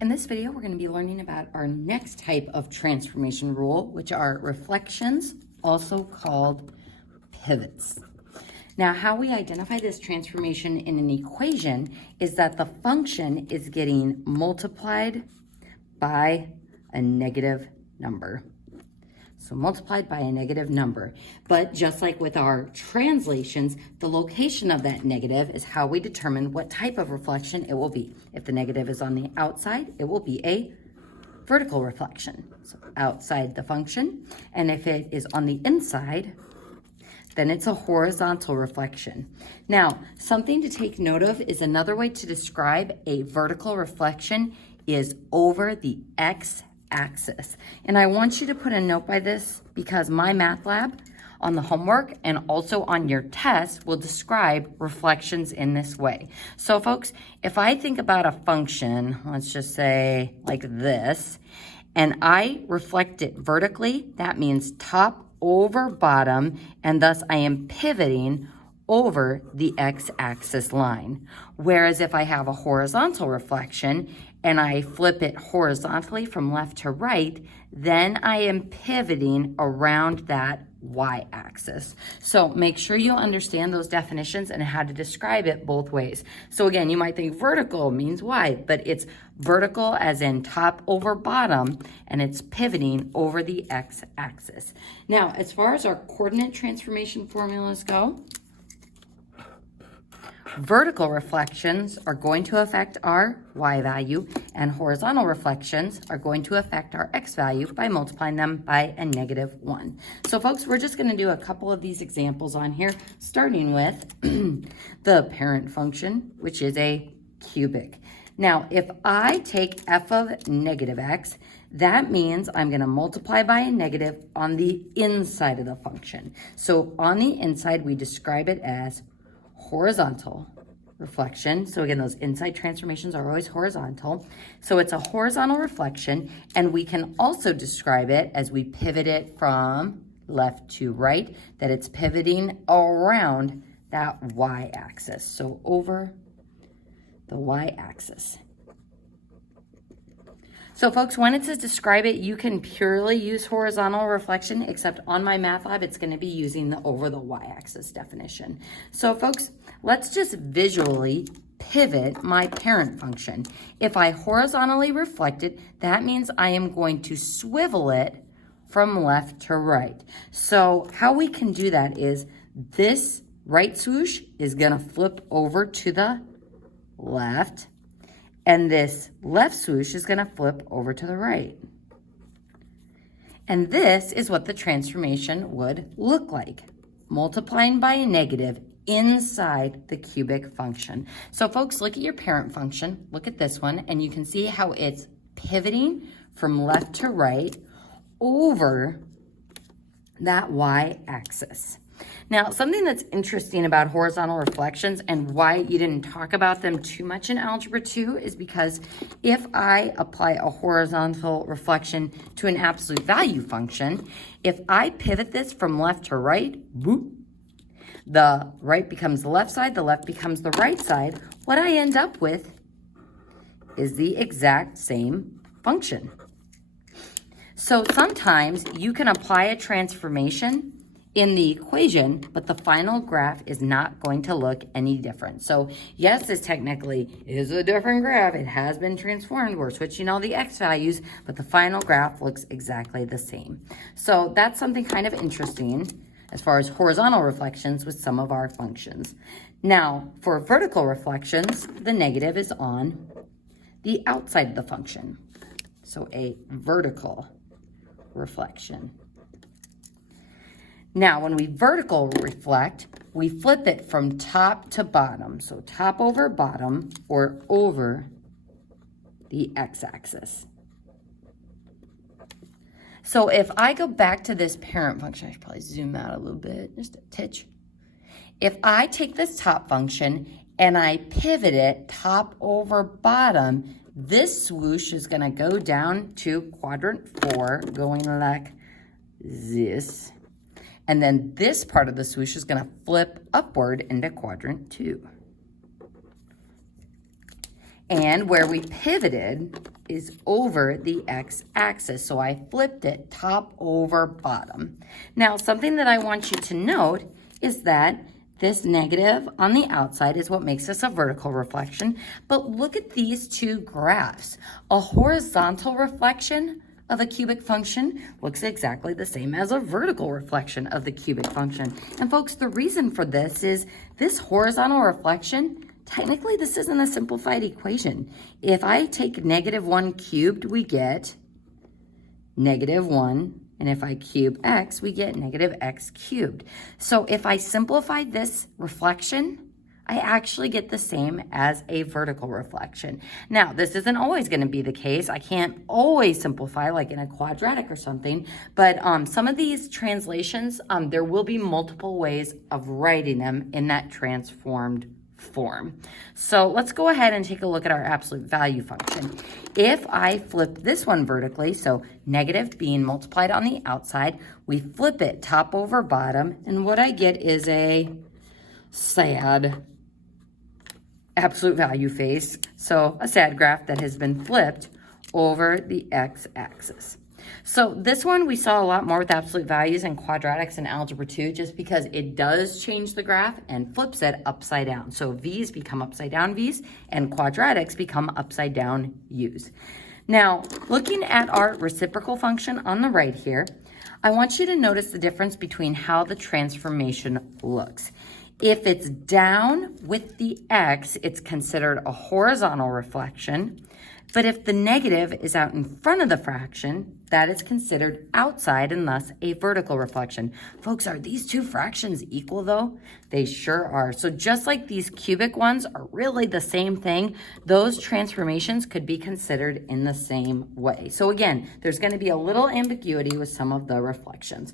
In this video, we're going to be learning about our next type of transformation rule, which are reflections, also called pivots. Now, how we identify this transformation in an equation is that the function is getting multiplied by a negative number. So multiplied by a negative number. But just like with our translations, the location of that negative is how we determine what type of reflection it will be. If the negative is on the outside, it will be a vertical reflection, so outside the function. And if it is on the inside, then it's a horizontal reflection. Now, something to take note of is another way to describe a vertical reflection is over the x-axis. And I want you to put a note by this because my math lab on the homework and also on your test will describe reflections in this way. So folks, if I think about a function, let's just say like this, and I reflect it vertically, that means top over bottom, and thus I am pivoting over the x-axis line. Whereas if I have a horizontal reflection and I flip it horizontally from left to right, then I am pivoting around that y-axis. So make sure you understand those definitions and how to describe it both ways. So again, you might think vertical means y, but it's vertical as in top over bottom, and it's pivoting over the x-axis. Now, as far as our coordinate transformation formulas go, vertical reflections are going to affect our y value, and horizontal reflections are going to affect our x value by multiplying them by a -1. So folks, we're just going to do a couple of these examples on here, starting with the parent function, which is a cubic. Now, if I take f of negative x, that means I'm going to multiply by a negative on the inside of the function. So on the inside, we describe it as horizontal reflection. So again, those inside transformations are always horizontal. So it's a horizontal reflection, and we can also describe it as we pivot it from left to right, that it's pivoting around that y-axis. So over the y-axis. So folks, when it says describe it, you can purely use horizontal reflection, except on my math lab, it's going to be using the over the y-axis definition. So folks, let's just visually pivot my parent function. If I horizontally reflect it, that means I am going to swivel it from left to right. So how we can do that is this right swoosh is going to flip over to the left, and this left swoosh is going to flip over to the right. And this is what the transformation would look like, multiplying by a negative inside the cubic function. So folks, look at your parent function, look at this one, and you can see how it's pivoting from left to right over that y-axis. Now, something that's interesting about horizontal reflections and why you didn't talk about them too much in Algebra 2 is because if I apply a horizontal reflection to an absolute value function, if I pivot this from left to right, whoop, the right becomes the left side, the left becomes the right side, what I end up with is the exact same function. So sometimes you can apply a transformation in the equation, but the final graph is not going to look any different. So yes, this technically is a different graph. It has been transformed. We're switching all the x values, but the final graph looks exactly the same. So that's something kind of interesting as far as horizontal reflections with some of our functions. Now, for vertical reflections, the negative is on the outside of the function. So a vertical reflection. Now, when we vertical reflect, we flip it from top to bottom. So top over bottom or over the x-axis. So if I go back to this parent function, I should probably zoom out a little bit, just a titch. If I take this top function and I pivot it top over bottom, this swoosh is going to go down to quadrant 4, going like this. And then this part of the swoosh is going to flip upward into quadrant 2. And where we pivoted is over the x-axis. So I flipped it top over bottom. Now, something that I want you to note is that this negative on the outside is what makes this a vertical reflection. But look at these two graphs. A horizontal reflection of a cubic function looks exactly the same as a vertical reflection of the cubic function. And folks, the reason for this is this horizontal reflection, technically this isn't a simplified equation. If I take -1 cubed, we get -1. And if I cube x, we get -x cubed. So if I simplify this reflection, I actually get the same as a vertical reflection. Now, this isn't always going to be the case. I can't always simplify like in a quadratic or something, but some of these translations, there will be multiple ways of writing them in that transformed form. So let's go ahead and take a look at our absolute value function. If I flip this one vertically, so negative being multiplied on the outside, we flip it top over bottom, and what I get is a sad absolute value face. So a sad graph that has been flipped over the x-axis. So this one we saw a lot more with absolute values and quadratics in Algebra 2 just because it does change the graph and flips it upside down. So V's become upside down V's and quadratics become upside down U's. Now, looking at our reciprocal function on the right here, I want you to notice the difference between how the transformation looks. If it's down with the x, it's considered a horizontal reflection. But if the negative is out in front of the fraction, that is considered outside and thus a vertical reflection. Folks, are these two fractions equal though? They sure are. So just like these cubic ones are really the same thing, those transformations could be considered in the same way. So again, there's going to be a little ambiguity with some of the reflections.